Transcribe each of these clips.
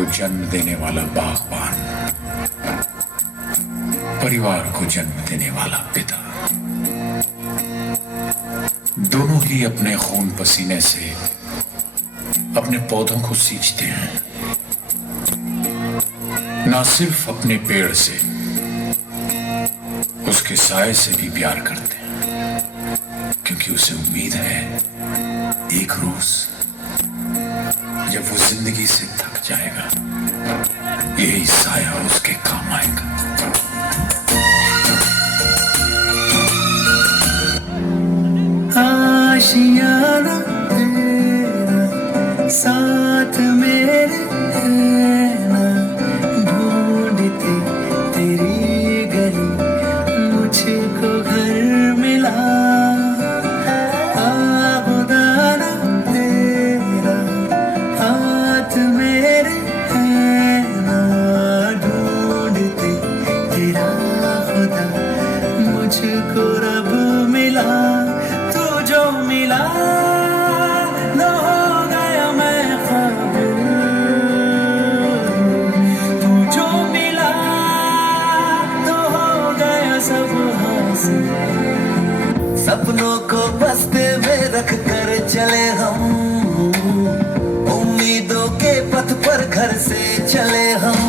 को जन्म देने वाला बागबान, परिवार को जन्म देने वाला पिता, दोनों ही अपने खून पसीने से अपने पौधों को सींचते हैं। ना सिर्फ अपने पेड़ से, उसके साए से भी प्यार करते हैं, क्योंकि उसे उम्मीद है एक रोज जब वो जिंदगी से थक जाएगा, यही साया उसके काम आएगा। आशियाना तेरा साथ मेरे है ना, ढूंढती तेरी गली मुझको घर मिला। आबुदाना तेरा हाथ मेरे है ना, ढूंढती तेरा खुदा मुझको रब मिला। तू जो मिला न हो गया मैं ख्वाब, तू जो मिला तो हो गया सब हासिल। सपनों को बस्ते में रख कर चले हम, उम्मीदों के पथ पर घर से चले हम।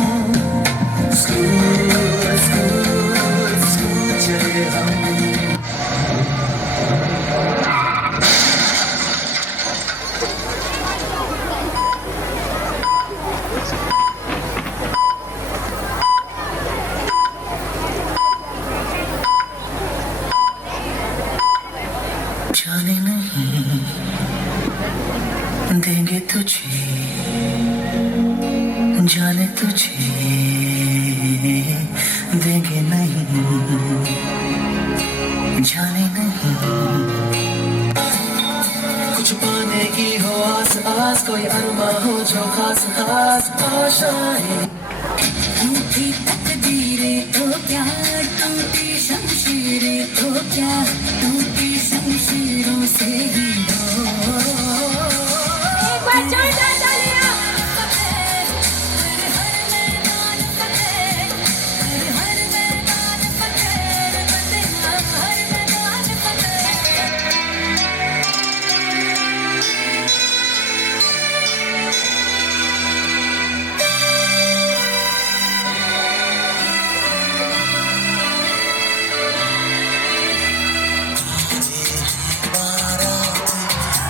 स्कूल स्कूल स्कूल चले हम। जाने नहीं देंगे तुझे, जाने तुझे देंगे नहीं, जाने नहीं। कुछ पाने की हो आस आस, कोई अरमा हो जो खास खास आशाएं। टूटी तकदीरें तो क्या, टूटी शमशीरें तो क्या, टूटी शमशीरों से ही हो। एक बार जोरदार तालियां। हर मैदान फतेह, हर मैदान फतेह, बंदेगा हर मैदान फतेह।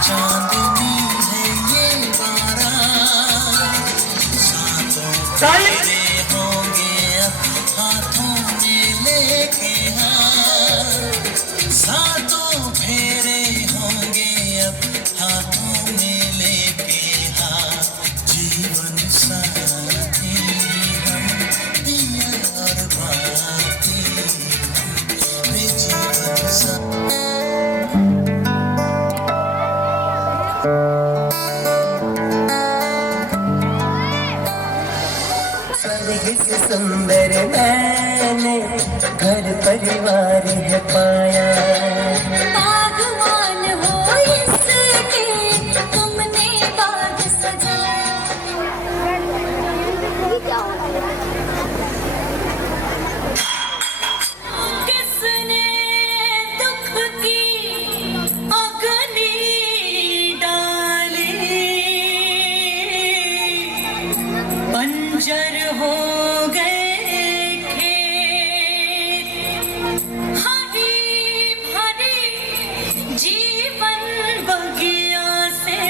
चांदनी है ये बारात, सातों होंगे अब हाथों में लेके हाथ, सातों फेरे होंगे अब हाथों में लेके हाथ। जीवन साथी हम, दिया और बातें हम, वे जीवन साथी। स्वर्ग से सुंदर मैंने घर परिवार है पाया। बागवान हो इसके तुमने बाग सजाया। किसने दुख की अग्नि डाली, बंजर हो गए खेत, हरी भरी जीवन बगिया से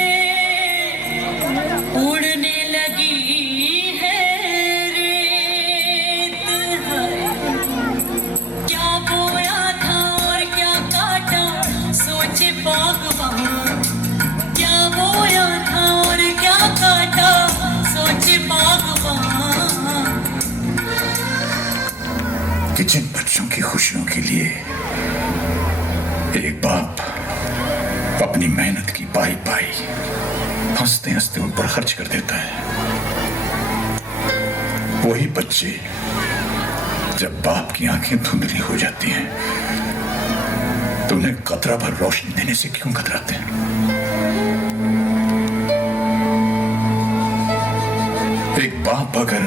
उड़ने लगी है रेत। क्या बोया था और क्या काटा, सोचे बागवान। क्या बोया था और क्या काटा, सोचे बागवान। कि जिन बच्चों की खुशियों के लिए एक बाप अपनी मेहनत की पाई पाई हंसते हंसते उन पर खर्च कर देता है, वही बच्चे जब बाप की आंखें धुंधली हो जाती हैं तो उन्हें कतरा भर रोशनी देने से क्यों कतराते हैं? एक बाप अगर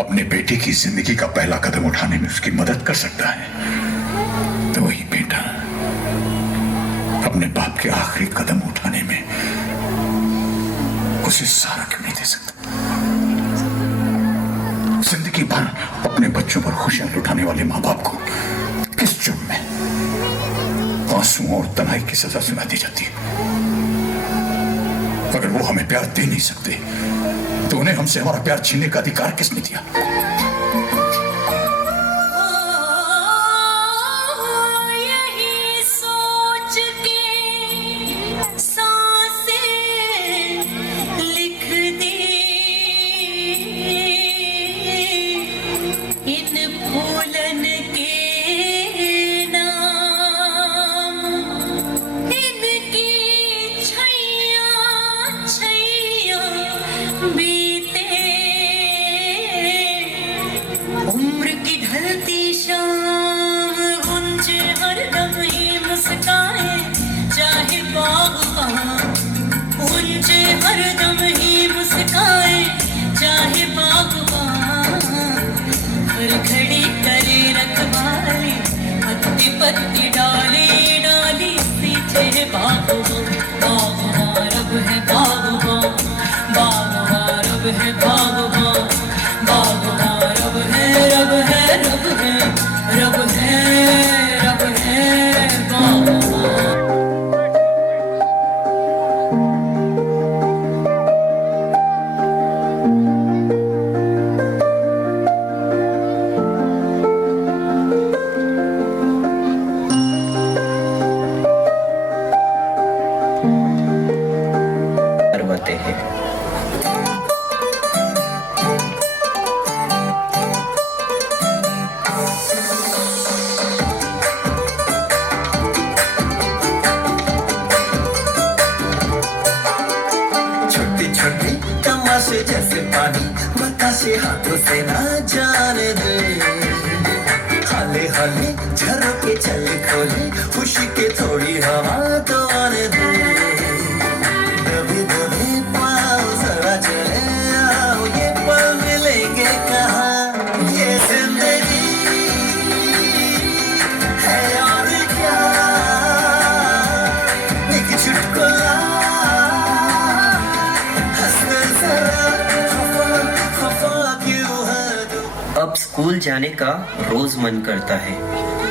अपने बेटे की जिंदगी का पहला कदम उठाने में उसकी मदद कर सकता है तो वही बेटा अपने बाप के आखिरी कदम उठाने में उसे सहारा क्यों नहीं दे सकता? जिंदगी भर अपने बच्चों पर खुशियां लुटाने वाले मां बाप को किस जुर्म में आंसुओं और तन्हाई की सजा सुना दी जाती है? अगर वो हमें प्यार दे नहीं सकते तो उन्हें हमसे हमारा प्यार छीनने का अधिकार किसने दिया? यही सोच के सांसें लिख दी इन फूलन के नाम, इनकी छैया छैया बीते। उम्र की ढलती शाम गुंजे हरदम ही मुस्काए, चाहे बागबान गुंजे हरदम ही मुस्काए, चाहे बागबान हर घड़ी करे रखवाली, पत्ती पत्ती डाली डाली सींचे बागबान। बागबान रब है बागबान, बागबान रब है बागबान, बागबान रब है रब है रब है रब है रब है बागबान। करवाते हैं। छोटी छोटी तमाशे जैसे पानी बताशे हाथों से ना जाने दे, हाले हाले झरोके चले खोले खुशी के थोड़ी हवा तो आने दे। दबे दबे पाँव जरा चले आओ, ये पल मिलेंगे कहाँ, ये जिंदगी है और क्या, एक चुटकुला हंसने जरा खफा खफा क्यों है तू। अब स्कूल जाने का रोज मन करता है,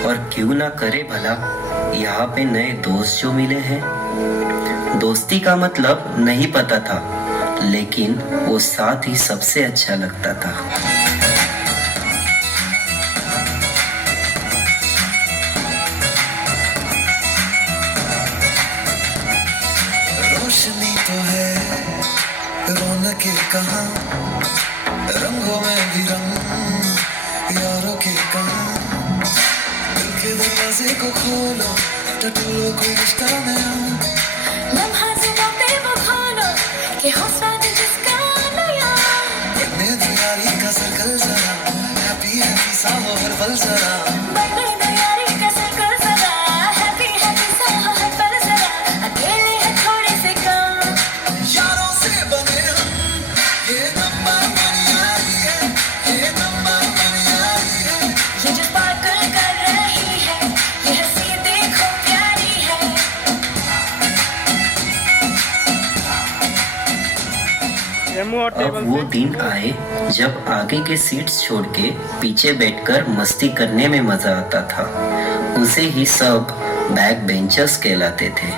और क्यों ना करे भला, यहाँ पे नए दोस्त जो मिले हैं। दोस्ती का मतलब नहीं पता था, लेकिन वो साथ ही सबसे अच्छा लगता था। रोशनी तो है रौनक कहाँ, रंगों में भी रंग यारों के कहाँ, दिल के दरवाजे को खोलो टटोलो कोई रिश्ता नया, लम्हा जुबां पे वो खोलो कि हो स्वाद जिसका नया। बनने दो यारी का सर्कल जरा, हैप्पी हैप्पी सा हो हर पल जरा, बनने दो यारी का सर्कल जरा, हैप्पी हैप्पी सा हो हर पल जरा। अकेले हैं थोड़े से कम, यारों से बने हम, ये नंबर बन आई है, ये नंबर बन आई है। ये जो स्पार्कल कर रही है, ये हंसी देखो प्यारी है। अब वो दिन आए जब आगे के सीट्स छोड़ के पीछे बैठकर मस्ती करने में मजा आता था। उसे ही सब बैक बेंचर्स कहलाते थे।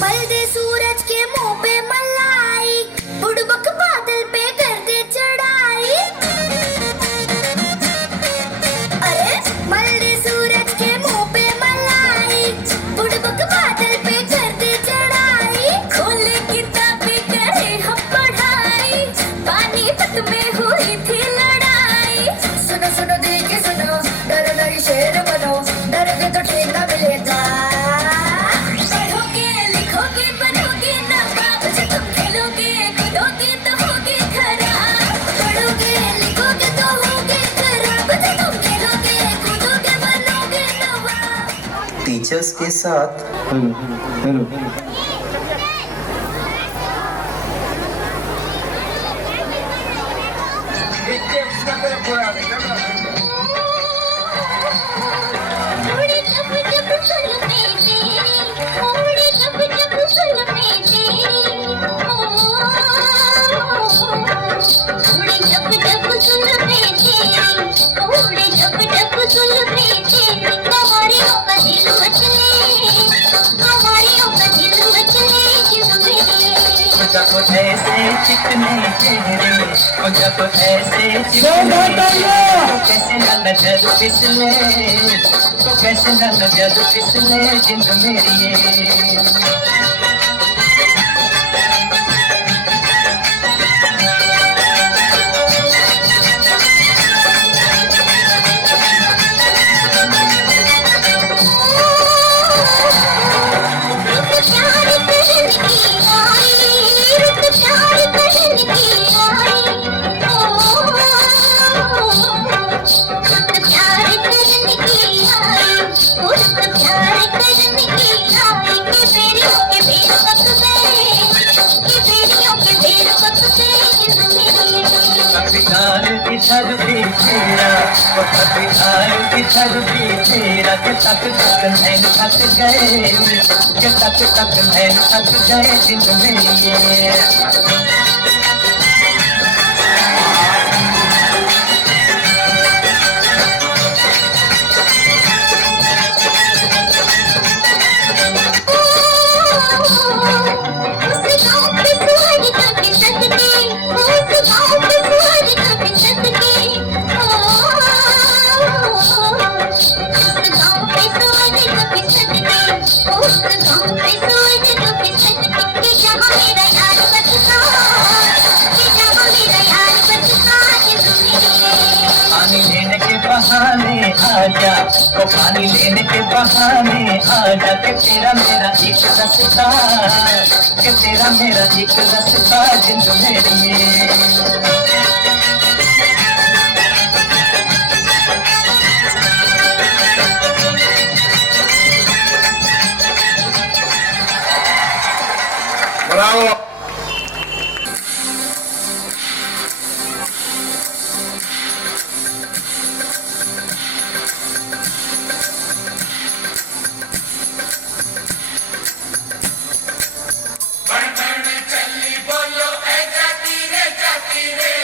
मलदे सूरज के मुंह पे मलाई, बुड़बक बादल पे कर दे चढ़ाई। अरे मलदे सूरज के मुंह पे मलाई, बुड़बक बादल पे कर दे चढ़ाई। खोले किताबें करे हम पढ़ाई, पानीपत में हुई थी लड़ाई। टीचर्स के साथ उड़े जब जब जुल्फे तेरी, उड़े जब जब जुल्फे तेरी, उड़े जब जब जुल्फे तेरी, उड़े जब जब जुल्फे तेरी, हमारियों का दिल मचले, हमारियों का दिल मचले जिंदगी। जब ऐसे चिकने चेहरे, जब ऐसे चिकने तो कैसे न नजर फिसले, तो कैसे न नजर फिसले जिंद मेरी। प्यार करने की आई, रुक प्यार करने की आई, रुक प्यार करने की आई, रुक प्यार करने की आई, कि बेरियों के बेर पक गए, कि बेरियों के बेर पक गए जिंदगी। कभी हाल इधर भी तेरा, और कभी हाल इधर भी तेरा, के तक तक नैन थक गए, के तक तक नैन थक गए जिंद मेरी। उस गाँव के सुहानी कभी सदके, उस गाँव के सुहानी कभी सदके, उस गाँव के सुहानी कभी सदके, उस गाँव के सुहानी कभी सदके, कि जहाँ मेरा यार बसता, कि जहाँ मेरा यार बसता जिंदगी। पानी लेने के बहाने आजा, तो पानी लेने के बहाने आजा, के तेरा मेरा एक रास्ता, के तेरा मेरा एक रास्ता जिंद मेरी। बढ़ बढ़ चली बोलो ए जाती रे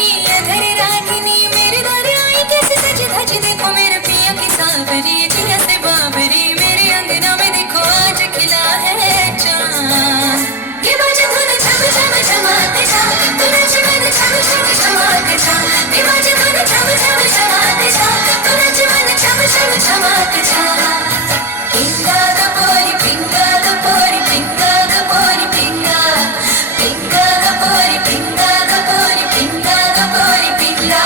रागिनी अधर रागिनी मेरे दरियाई कैसे सज धज देखो मेरे पिया की सांवरी जिया से बाबरी मेरे अंगना में देखो आज खिला है चांद ये बाजे धुन छम छम छमाते छा तू नच मन छम छम छमाते छा ये बाजे धुन छम छम छमाते छा तू नच मन छम छम छमाते छा पिंगा गपोरी पिंगा गपोरी पिंगा गपोरी पिंगा पिंगा गपोरी पिंगा गपोरी पिंगा गपोरी पिंगा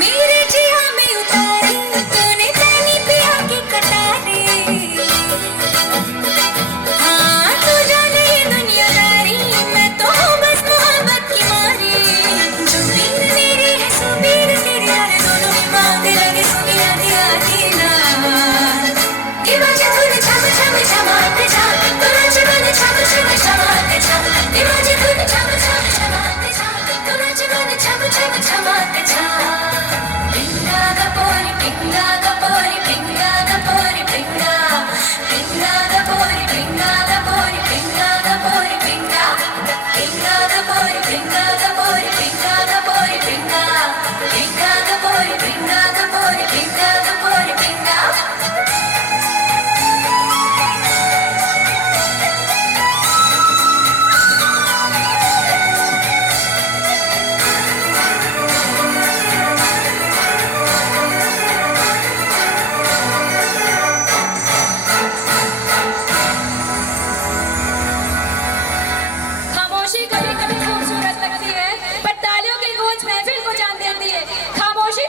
मेरे जिया में उतारी तूने तेनी पिया की कटारी हाँ तू जाने ये दुनियादारी मैं तो हूँ बस मोहब्बत की मारी जो बीन मेरी है सो बीन तेरी यार दोनों की मांग लगे सुनिया दिया दिला ये बाजे धुन छम छम छमाते छा तू नच मन छम छम छमाते छा ये बाजे धुन छम छम छमाते छा तू नच मन छम छम छमाते छा पिंगा गपोरी पिंगा गपोरी पिंगा गपोरी पिंगा पिंगा गपोरी पिंगा गपोरी पिंगा गपोरी पिंगा पिंगा गपोरी पिंगा गपोरी पिंगा गपोरी पिंगा पिंगा गपोरी पिंगा गपोरी पिंगा गपोरी पिंगा खामोशी कभी कभी खूबसूरत लगती है पर तालियों की गूंज महफिल को जान देती है खामोशी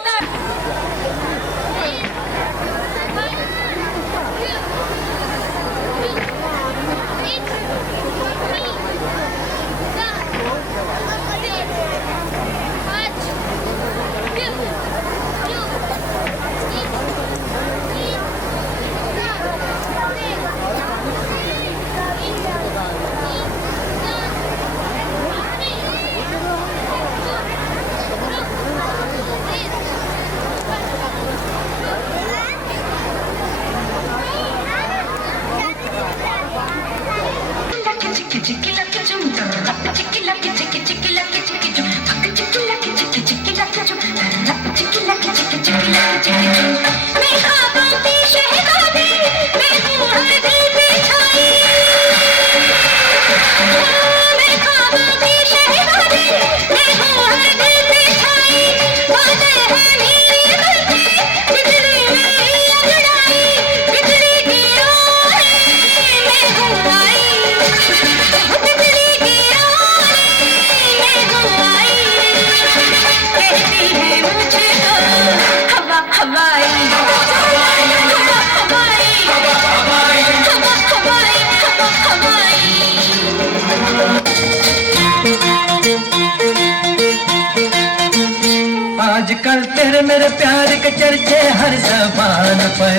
आजकल तेरे मेरे प्यार के चर्चे हर जबान पर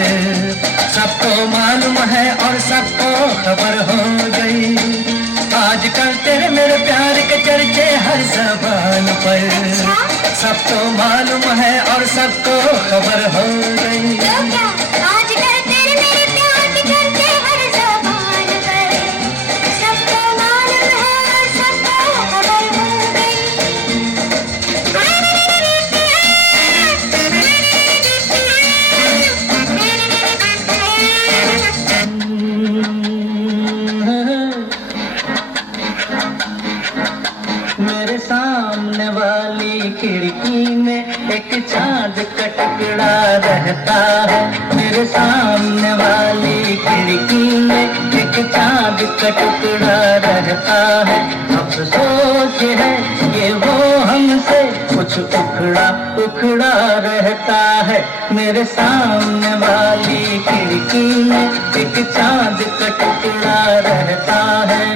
सबको मालूम है और सबको खबर हो गई। आजकल तेरे मेरे प्यार के चर्चे हर जबान पर सबको मालूम है और सबको खबर हो गई। आजकल तेरे मेरे प्यार के चर्चे हर ज़बान पर सबको मालूम है और सबको खबर हो गई। मेरे सामने वाली खिड़की में एक चांद का टुकड़ा रहता है। मेरे सामने वाली खिड़की में एक चांद का टुकड़ा रहता है। अफसोस है ये वो हमसे कुछ उखड़ा उखड़ा रहता है। मेरे सामने वाली खिड़की में एक चांद का टुकड़ा रहता है।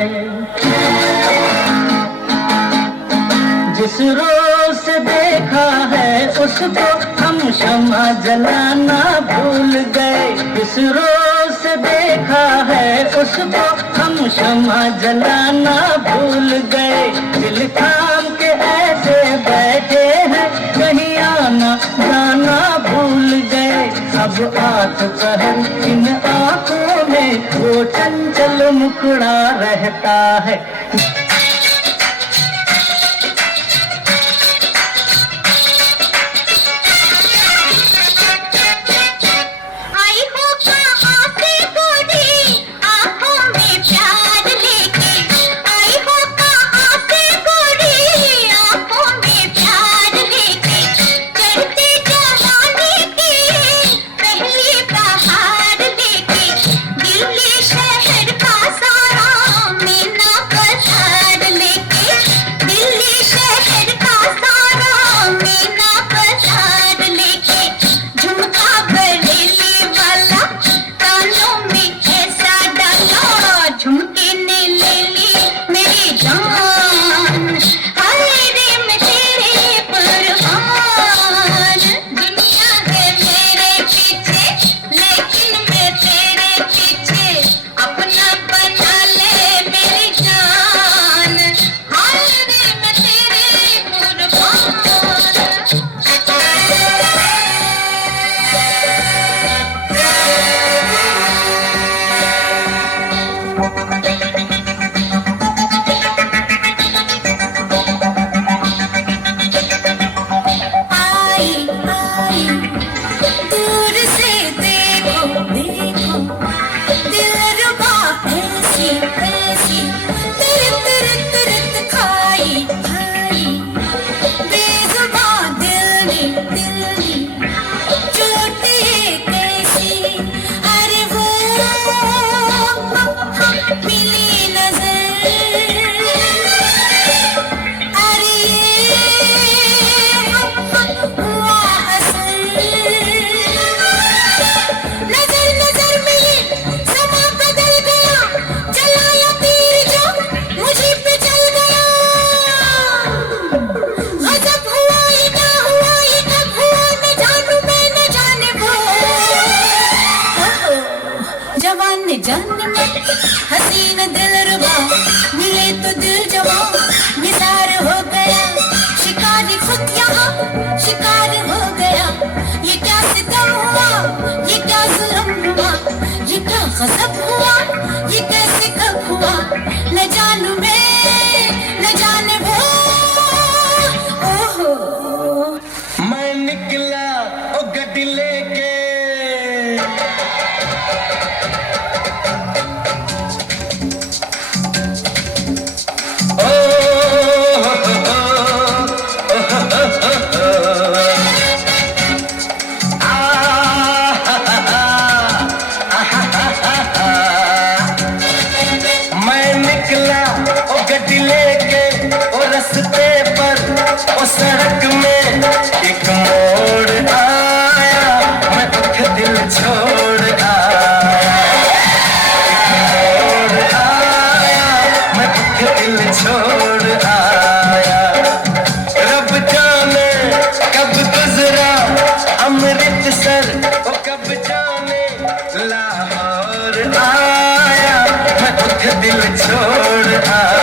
जिस रोज से देखा है उसको हम शमा जलाना भूल गए। जिस रोज से देखा है उसको हम शमा जलाना भूल गए। दिल थाम के ऐसे बैठे हैं कहीं आना जाना भूल गए। अब आठ पहर इन आंखों में वो चंचल मुखड़ा रहता है। हसीन दिलरुबा मिले तो दिल जवा निसार हो गया। शिकारी खुद यहाँ शिकार हो गया। ये क्या सितम हुआ, ये क्या जुल्म हुआ, ये क्या गज़ब हुआ, ये कैसे कब हुआ। न जानू मैं न जाने वो। ओहो मैं निकला ओ गड्डी लेके सड़क में एक मोड़ आया, मैं दुख दिल छोड़ आया। एक मोड़ आया, मैं दुख दिल छोड़ आया। रब जाने कब गुजरा अमृतसर, ओ कब जाने लाहौर आया, मैं दुख दिल छोड़ आया।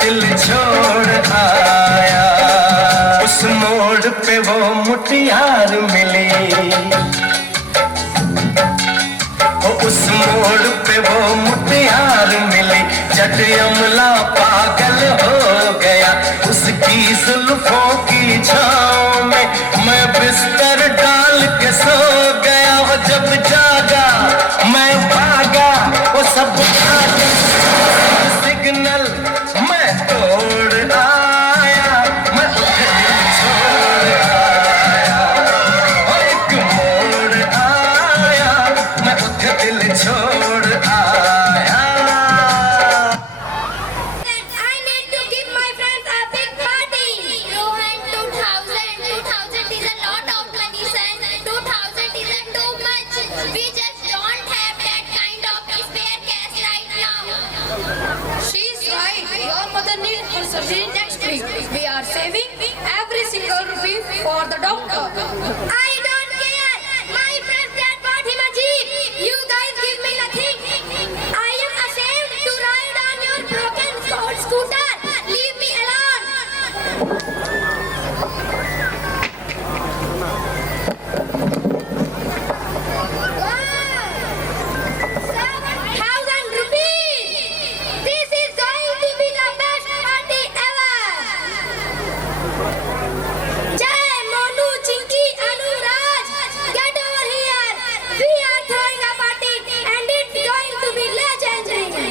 दिल छोड़ आया। उस मोड़ पे वो मुटियार मिली, उस मोड़ पे वो मुटियार मिली। जट अमला पागल हो गया उसकी जुल्फों की छाँव में। मैं बिस्तर डाल के सो गया, वो जब जागा मैं भागा, वो सब भागा। छोड़ आया। I need to give my friends a big party. Rohan, 2000 is a lot of money, son. 2000 is too much. We just don't have that kind of spare cash right now. She's right. Your mother needs her surgery next week. We are saving every single rupee for the doctor. I don't care. My friends that bought him a jeep. You guys give me nothing. I am ashamed to ride on your broken scooter. Leave me alone. 7,000 rupees. This is going to be the best party ever. Jai Monu, Chinky, Anu, Raj, get over here. We are throwing a party and it's going to be legendary.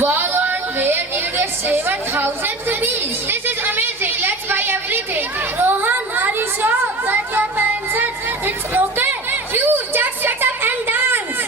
Wow, where did you get 7,000 rupees? This is amazing. Let's buy everything. Rohan, are you sure that your parents said it's okay? You just shut up and dance.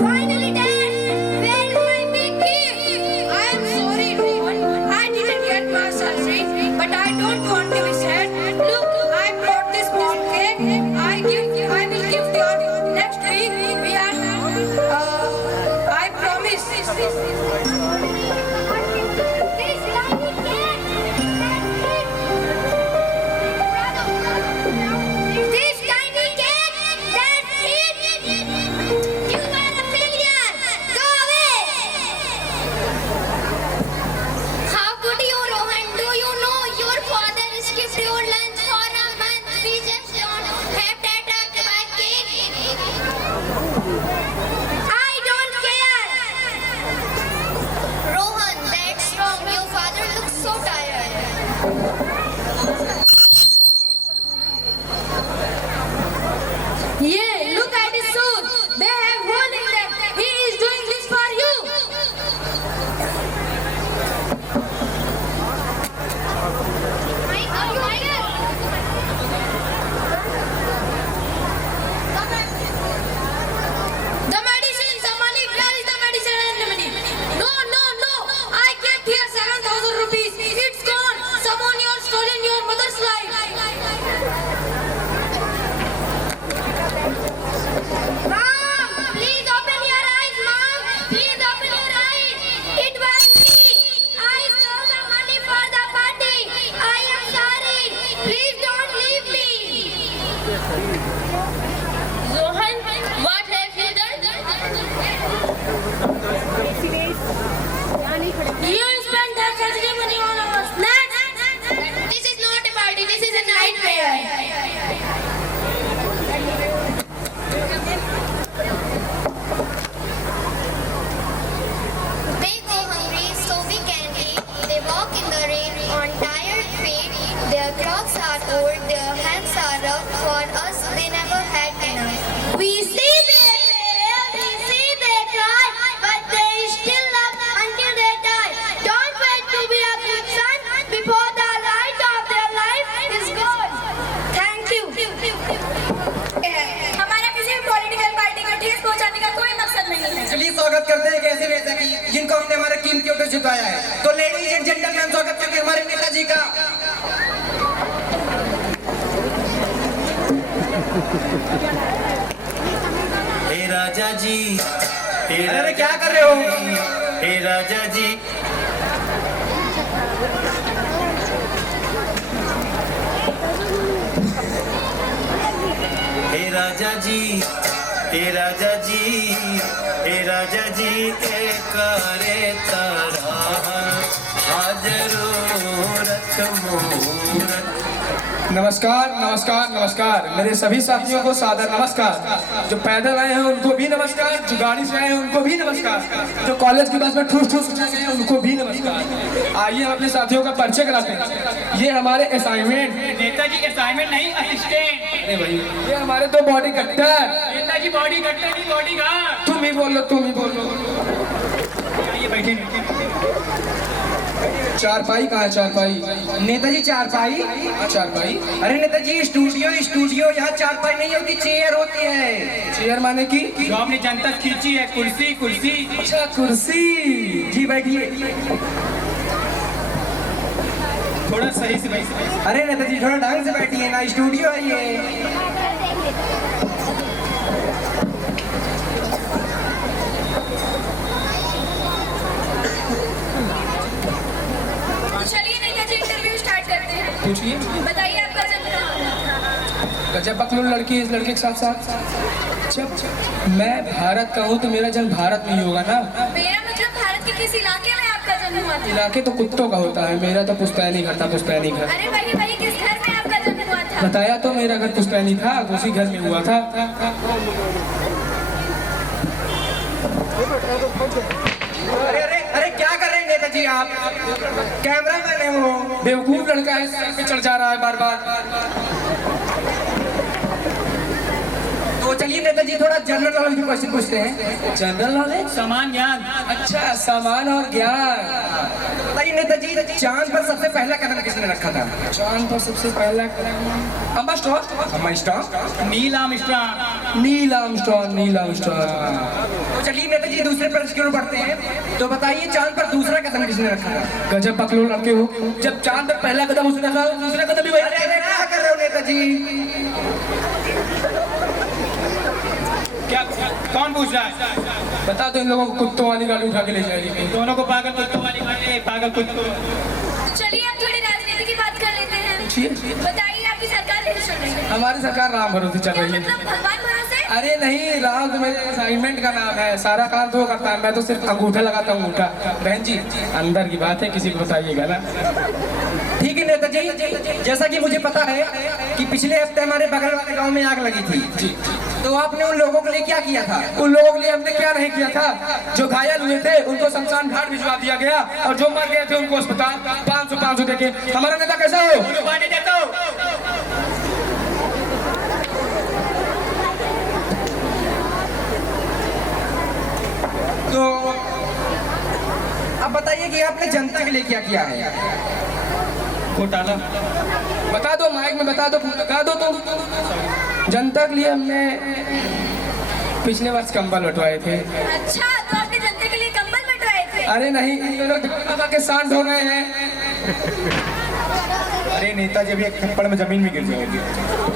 Finally, Dad. Where is my big gift? I am sorry, Rohan. I didn't get my surgery, but I don't want to be sad. Look, I brought this small cake. I will give you next week. We are. I promise. This tiny cat. This tiny cat. That's it. You are a failure. Go away. How could you, Rohan? Do you know your father skipped your lunch for a month? We just don't have that to buy cake. I don't care. Rohan, that's wrong. Your father looks so tired. Yeah, look at his suit. They have hole in them. He is doing this for you. The medicine, the money. Where is the medicine and the money? No. I can't hear 7,000 rupees. It's gone. Someone has stolen your mother's life. Mom, please open your eyes, Mom. Please open your eyes. It was me. I stole the money for the party. I am sorry. Please don't leave me. Rohan, what have you done? You spent that surgery money on our snacks. This is not a party. This is a nightmare. They go hungry so we can eat. They walk in the rain on tired feet. Their clothes are old, their hands are rough. For us, they never had enough. We see their prayer, we see their cry, but they still love until they die. Don't wait to be a good son before the light of their life is gone. Thank you. हमारा किसी भी political party को ठेस पहुंचाने का कोई मकसद नहीं है। चलिए स्वागत करते हैं एक ऐसे नेता की जिन जिनको हमने हमारे कीमतियों को झुकाया है। तो लेडीज एंड जेंटलमैन, स्वागत करते हैं हमारे नेताजी का। हे राजा जी, अरे क्या कर रहे हो? हे राजा जी, हे राजा जी, हे राजा जी, हे राजा जी, एक रे तारा हाजरूरत मूरत। नमस्कार नमस्कार नमस्कार मेरे सभी साथियों को सादर नमस्कार। जो पैदल आए हैं उनको भी नमस्कार, जो गाड़ी से आए हैं उनको भी नमस्कार, जो कॉलेज की बस में ठूस ठूस उठा गए हैं उनको भी नमस्कार। आइए हम अपने साथियों का परिचय कराते हैं। ये हमारे असाइनमेंट, नेताजी असाइनमेंट नहीं असिस्टेंट। अरे भाई ये हमारे दो बॉडी कट्टर। नेताजी बॉडी कट्टर नहीं बॉडी गार्ड। तुम ही बोल लो, तुम ही बोल लो। ये बैठे चारपाई कहाँ है? चारपाई नेताजी चारपाई? चारपाई। अरे नेताजी स्टूडियो यहाँ चारपाई नहीं होती, चेयर होती है। चेयर माने की? जो आपने जनता खींची है, कुर्सी कुर्सी। अच्छा कुर्सी। जी बैठिए। थोड़ा सही से बैठ। अरे नेताजी थोड़ा ढंग से बैठिए ना, स्टूडियो है ये। चलिए नेताजी इंटरव्यू स्टार्ट करते हैं। पूछिए। बताइए आपका जन्म कहाँ? गजब पकड़ो लड़की इस लड़के के साथ साथ। जब मैं भारत का हूँ तो मेरा जन्म भारत में ही होगा ना। मेरा मतलब भारत के किस इलाके में आपका जन्म हुआ था? इलाके तो कुत्तों का होता है, मेरा तो पुश्तैनी घर था। पुश्तैनी घर। अरे भाई किस घर में आपका जन्म हुआ था? बताया तो मेरा घर पुश्तैनी था, उसी घर में हुआ था। अरे अरे अरे क्या कर रहे हैं नेताजी आप? कैमरा मैन हो। बेवकूफ लड़का है, सर पे चढ़ जा रहा है बार बार। तो चलिए नेताजी थोड़ा जनरल नॉलेज के क्वेश्चन पूछते हैं। General knowledge? समान ज्ञान। अच्छा सामान और ज्ञान। बताइए नेताजी, चांद पर सबसे पहला कदम किसने रखा था? चांद पर सबसे पहला Neil Armstrong. Neil Armstrong. Neil Armstrong. तो चलिए नेताजी दूसरे प्रश्न की ओर बढ़ते हैं। तो बताइए चांद पर दूसरा कदम किसने रखा था? गजब पकड़ो लड़के हो। जब चांद पर पहला कदम उसने रखा, दूसरा कदम भी वही। अरे अरे क्या कर रहे हो नेताजी? क्या कौन पूछ रहा है? बता दो इन लोगों को कुत्तों वाली गाड़ी उठा के ले जाएगी। दोनों को पागल कुत्तों वाली गाड़ी, पागल कुत्तों। चलिए अब थोड़ी राजनीति की बात कर लेते हैं। बताइए आपकी सरकार कैसे चल रही है? हमारी सरकार राम भरोसे चल क्या रही है। मतलब भगवान भरोसे? अरे नहीं, राम तो मेरे असाइनमेंट का नाम है, सारा काम तो वो करता है, मैं तो सिर्फ अंगूठा लगाता हूँ। अंगूठा। बहन जी अंदर की बात है, किसी को बताइएगा ना। ठीक है नेताजी, जैसा कि मुझे पता है कि पिछले हफ्ते हमारे बगल वाले गांव में आग लगी थी। जी। तो आपने उन लोगों के लिए क्या किया था? उन लोगों के लिए हमने क्या नहीं किया था। जो घायल हुए थे उनको शमशान घाट भिजवा दिया गया, और जो मर गए थे उनको अस्पताल 500 देके। हमारा नेता कैसा हो? पानी देता हूँ। तो अब बताइए कि आपने जनता के लिए क्या किया है? घोटाला। बता दो, माइक में बता दो तुम। जनता के लिए हमने पिछले वर्ष कंबल बंटवाए थे। अच्छा, तो आपने जनता के लिए कंबल बंटवाए थे? अरे नहीं, इन लोग के सांड हो गए हैं। अरे नेताजी अभी एक थप्पड़ में जमीन में गिर जाएगी।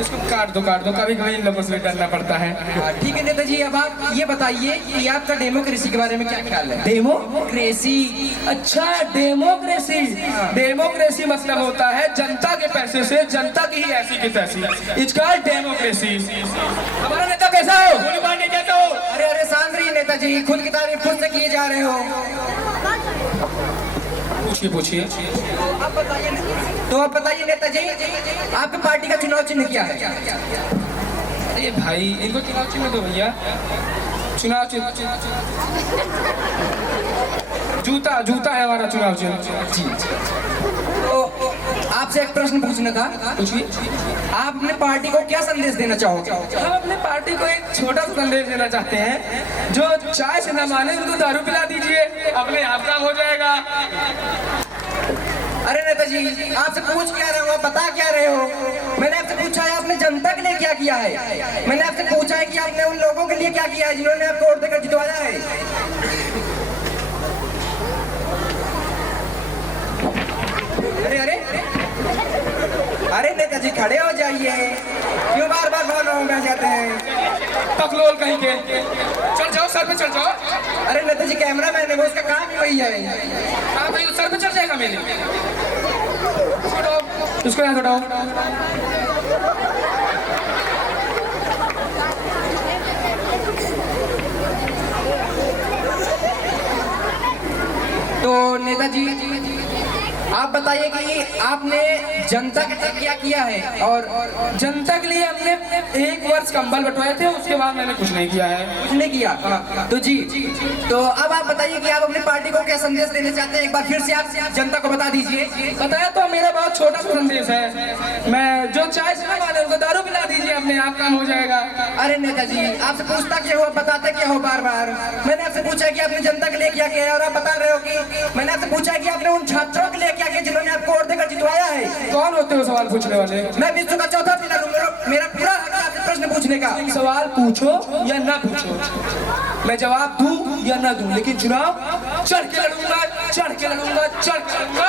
इसको काट दो, कभी कभी इन लोगों से डरना पड़ता है। ठीक है नेताजी, अब आप ये बताइए कि आपका डेमोक्रेसी के बारे में क्या ख्याल है? डेमोक्रेसी? अच्छा डेमोक्रेसी। डेमोक्रेसी मतलब होता है जनता के पैसे से जनता की ही ऐसी की तैसी। इसका डेमोक्रेसी। हमारा नेता कैसा हो? अरे अरे शांत रहिए नेताजी, खुद की तारीफ खुद से किए जा रहे हो। पूछिए। तो आप बताइए नेताजी, आपकी पार्टी का चुनाव चिन्ह क्या है? अरे भाई इनको चुनाव चिन्ह दो भैया। चुनाव चिन्ह जूता है हमारा चुनाव चिन्ह। जी। तो आपसे एक प्रश्न पूछना था। पूछिए। आप अपने पार्टी को क्या संदेश देना चाहोगे? हम अपने पार्टी को एक छोटा सा संदेश देना चाहते हैं। जो चाय से न माने उनको दारू पिला दीजिए, अपने आप काम हो जाएगा। अरे नेताजी, आपसे पूछ क्या रहे हो, आप बता क्या रहे हो? मैंने आपसे पूछा है आपने जनता के लिए क्या किया है। मैंने आपसे पूछा है कि आपने उन लोगों के लिए क्या किया है जिन्होंने आपको वोट देकर जितवाया है। खड़े हो जाइए। क्यों बार बार फोन होगा जाते हैं? पकलोल कहीं के, चढ़ जाओ सर पे चढ़ जाओ। अरे नेता जी कैमरा मैन है वो, उसका काम ही वही है। हाँ भाई सर पे चढ़ जाएगा मेरे। छोड़ो उसको, यहाँ हटाओ। तो नेताजी आप बताइए कि आपने जनता के लिए क्या किया है? और जनता के लिए हमने 1 वर्ष कंबल बंटवाए थे, उसके बाद मैंने कुछ नहीं किया है। कुछ नहीं किया। तो जी, तो अब आप बताइए कि आप अपनी पार्टी को क्या संदेश देना चाहते हैं? एक बार फिर से आप जनता को बता दीजिए। बताया तो मेरा बहुत छोटा सा संदेश है, मैं जो चाय से वाले उनको दारू पिला दीजिए, अपने आप काम हो जाएगा। अरे नेताजी आपसे पूछता क्या हो, बताते क्या हो बार बार? मैंने आपसे पूछा कि आपने जनता के लिए क्या किया है और आप बता रहे हो कि मैंने आपसे पूछा कि आपने उन छात्रों के लिए क्या किया जिन्होंने आपको वोट देकर जितवाया है। कौन होते हो सवाल पूछने वाले? मैं विश्व का चौथा पिलर हूँ, मेरा पूरा हक है आपसे प्रश्न पूछने का। सवाल पूछो या ना पूछो, मैं जवाब दूं या ना दूं, लेकिन चुनाव चढ़ के लड़ूंगा, चढ़ के लड़ूंगा, चढ़ के लड़ूंगा।